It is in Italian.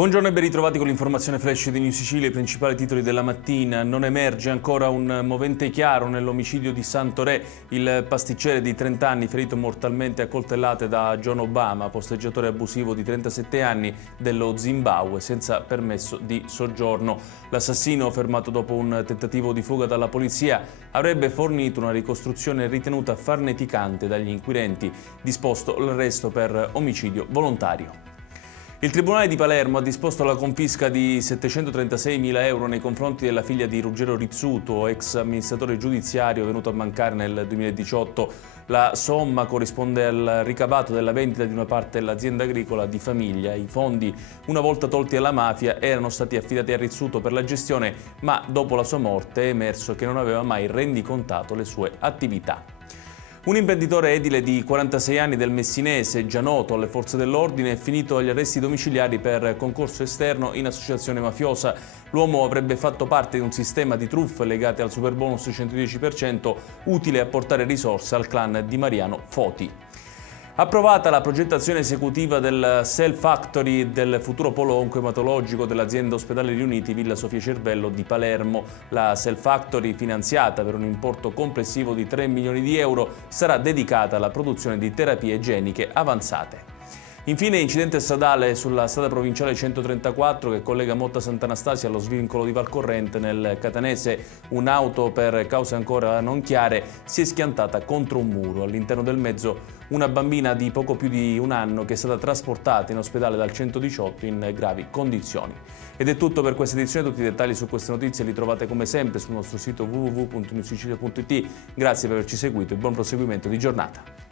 Buongiorno e ben ritrovati con l'informazione flash di News Sicilia, i principali titoli della mattina. Non emerge ancora un movente chiaro nell'omicidio di Santoré, il pasticcere di 30 anni ferito mortalmente a coltellate da John Obama, posteggiatore abusivo di 37 anni dello Zimbabwe senza permesso di soggiorno. L'assassino, fermato dopo un tentativo di fuga dalla polizia, avrebbe fornito una ricostruzione ritenuta farneticante dagli inquirenti, disposto l'arresto per omicidio volontario. Il Tribunale di Palermo ha disposto la confisca di 736.000 euro nei confronti della figlia di Ruggero Rizzuto, ex amministratore giudiziario venuto a mancare nel 2018. La somma corrisponde al ricavato della vendita di una parte dell'azienda agricola di famiglia. I fondi, una volta tolti alla mafia, erano stati affidati a Rizzuto per la gestione, ma dopo la sua morte è emerso che non aveva mai rendicontato le sue attività. Un imprenditore edile di 46 anni del Messinese, già noto alle forze dell'ordine, è finito agli arresti domiciliari per concorso esterno in associazione mafiosa. L'uomo avrebbe fatto parte di un sistema di truffe legate al superbonus 110%, utile a portare risorse al clan di Mariano Foti. Approvata la progettazione esecutiva del Cell Factory del futuro polo oncoematologico dell'azienda Ospedali Riuniti Villa Sofia Cervello di Palermo. La Cell Factory, finanziata per un importo complessivo di 3 milioni di euro, sarà dedicata alla produzione di terapie geniche avanzate. Infine, incidente stradale sulla strada provinciale 134 che collega Motta Sant'Anastasia allo svincolo di Valcorrente nel Catanese. Un'auto, per cause ancora non chiare, si è schiantata contro un muro. All'interno del mezzo una bambina di poco più di un anno che è stata trasportata in ospedale dal 118 in gravi condizioni. Ed è tutto per questa edizione. Tutti i dettagli su queste notizie li trovate come sempre sul nostro sito www.newssicilia.it. Grazie per averci seguito e buon proseguimento di giornata.